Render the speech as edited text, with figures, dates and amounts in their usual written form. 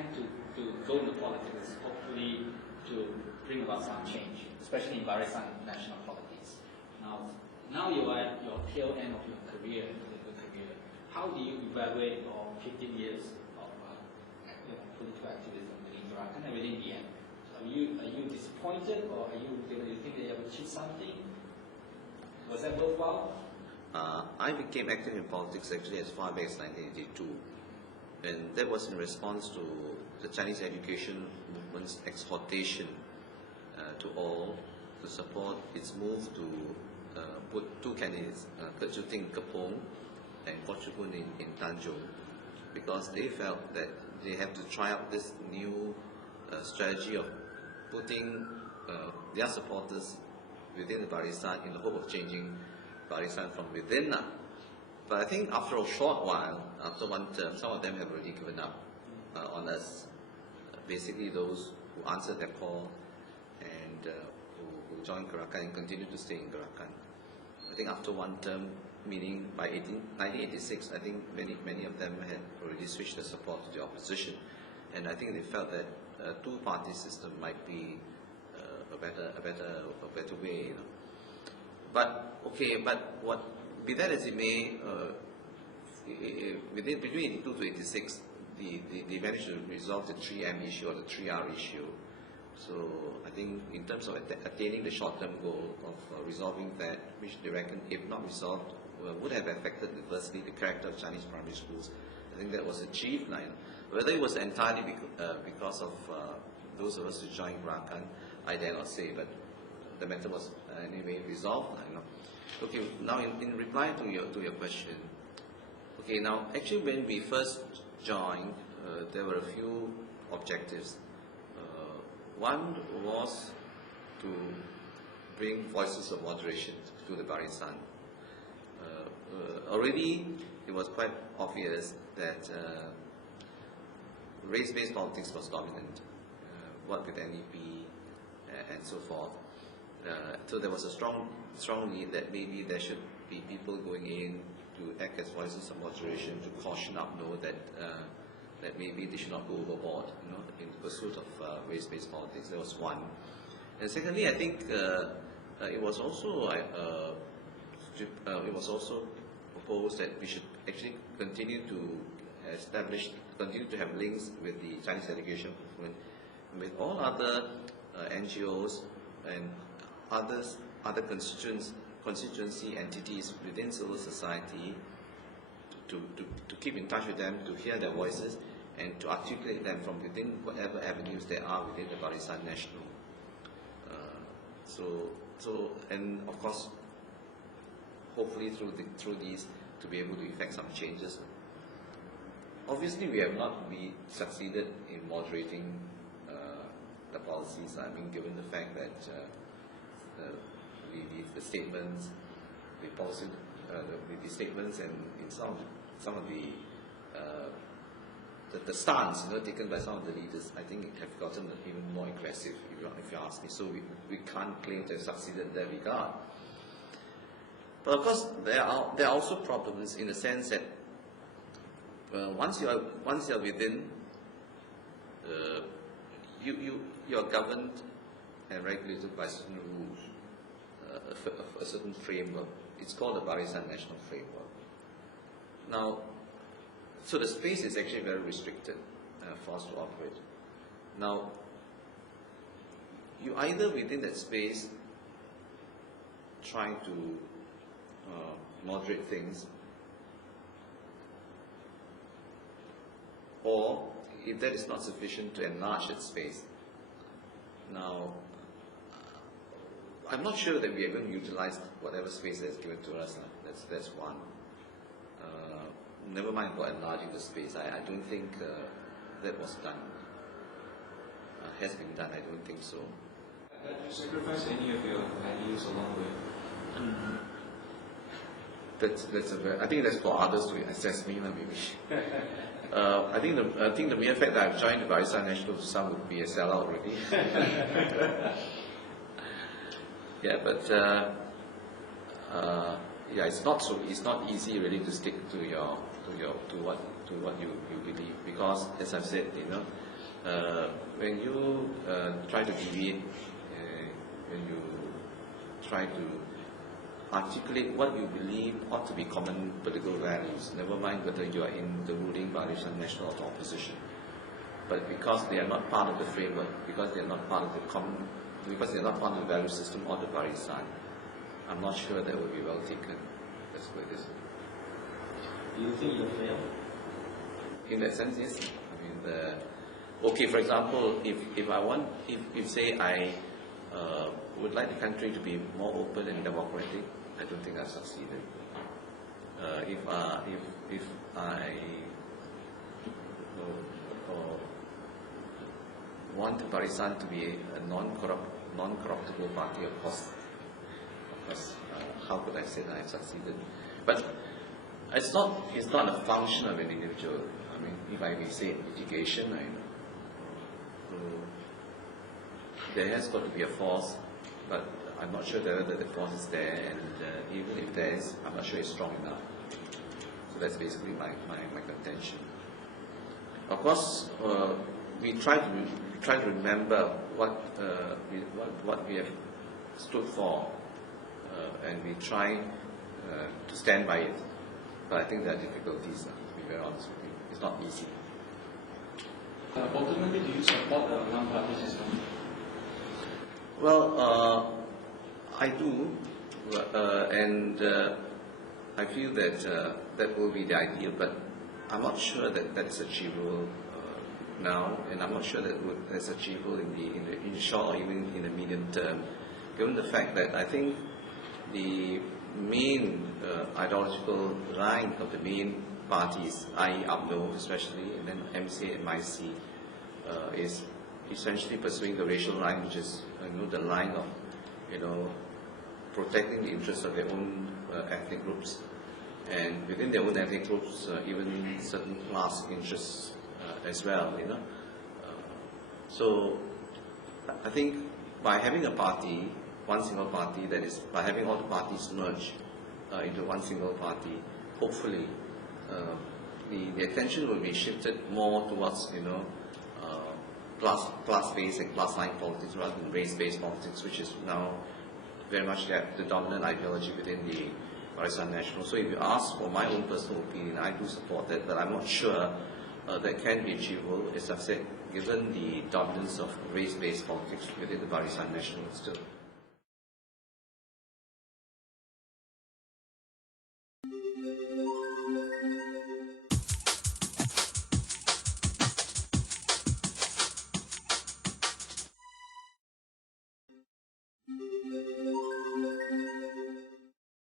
tend to go into politics, hopefully to bring about some change, especially in Barisan National politics. Now you are at your tail end of your career, political career. How do you evaluate your 15 years of political activism within Gerakan and within the end? Are you disappointed, or do you think that you have achieved something? Was that worthwhile? I became active in politics actually as far back as 1982, and that was in response to the Chinese education movement's exhortation to all to support its move to put two candidates, Kechuting Kepong and Kochukun in Tanjung, because they felt that they have to try out this new strategy of putting their supporters within the Barisan in the hope of changing Barisan from within. But I think after a short while, after one term, some of them have already given up on us. Basically those who answered their call and who joined Gerakan and continue to stay in Gerakan. I think after one term, meaning by 1986, I think many of them had already switched their support to the opposition, and I think they felt that a two-party system might be a better way. You know. But what be that as it may, between 82 to 86, they managed to resolve the 3M issue or the 3R issue. So I think in terms of attaining the short-term goal of resolving that, which they reckon, if not resolved, would have affected adversely the character of Chinese primary schools. I think that was achieved. Whether it was entirely because of those of us who joined Gerakan, I dare not say, but the matter was anyway resolved. Okay, now in reply to your question, okay, now actually when we first joined, there were a few objectives. One was to bring voices of moderation to the Barisan. Already it was quite obvious that race-based politics was dominant, what with NEP and so forth. So there was a strong need that maybe there should be people going in to act as voices of moderation, to caution up, that maybe they should not go overboard, in pursuit of race-based politics. That was one. And secondly, I think it was also proposed that we should actually continue to have links with the Chinese education movement, with all other NGOs and other constituency entities within civil society, to keep in touch with them, to hear their voices, and to articulate them from within whatever avenues there are within the Barisan Nasional. And of course, hopefully through these, to be able to effect some changes. Obviously, we have not succeeded in moderating the policies. I mean, given the fact that the statements, the policy, the statements, and in some of the stance taken by some of the leaders, I think have gotten even more aggressive, if you ask me. So we can't claim to have succeeded in that regard. But of course, there are also problems in the sense that once you are within, you are governed and regulated by certain rules, a certain framework. It's called the Barisan Nasional framework. Now, so the space is actually very restricted for us to operate. Now, you either within that space trying to moderate things, or if that is not sufficient, to enlarge that space. Now, I'm not sure that we are going to utilize whatever space that is given to us. That's one. Never mind about enlarging the space. I don't think that was done. Has been done. I don't think so. Did you sacrifice any of your values along the way? I think that's for others to assess me, maybe. I think the mere fact that I've joined the Barisan Nasional, to some would be a sellout already. Yeah, but it's not easy really to stick to what you believe, because as I've said, when you try to deviate, when you try to articulate what you believe ought to be common political values, never mind whether you are in the ruling Barisan Nasional or the opposition. But because they are not part of the framework, because they are not part of the because they are not part of the value system or the Barisan, I'm not sure that will be well taken. That's what it is. Do you think you failed? In that sense, yes. I mean, okay, for example, if say I would like the country to be more open and democratic, I don't think I've succeeded. If I want Barisan to be a non-corruptible party, of course, how could I say that I've succeeded? But it's not a function of an individual. I mean, if I may say education, there has got to be a force, but I'm not sure whether the force is there, and even if there is, I'm not sure it's strong enough. So that's basically my contention. Of course, we try to remember what we have stood for, and we try to stand by it. But I think there are difficulties, to be very honest with you. It's not easy. Ultimately, do you support the one-party system? Well, I do, and I feel that that will be the ideal, but I'm not sure that that is achievable now, and I'm not sure that that's achievable in the short or even in the medium term, given the fact that I think the main ideological line of the main parties, i.e. UMNO especially, and then MCA and MIC, is essentially pursuing the racial line, which is the line of protecting the interests of their own ethnic groups, and within their own ethnic groups, even certain class interests as well. So I think by having a party, one single party, that is, by having all the parties merge into one single party, hopefully the attention will be shifted more towards class-based and class-line politics rather than race-based politics, which is now very much the dominant ideology within the Barisan Nasional. So if you ask for my own personal opinion, I do support that, but I'm not sure that can be achievable, as I've said, given the dominance of race-based politics within the Barisan Nasional still.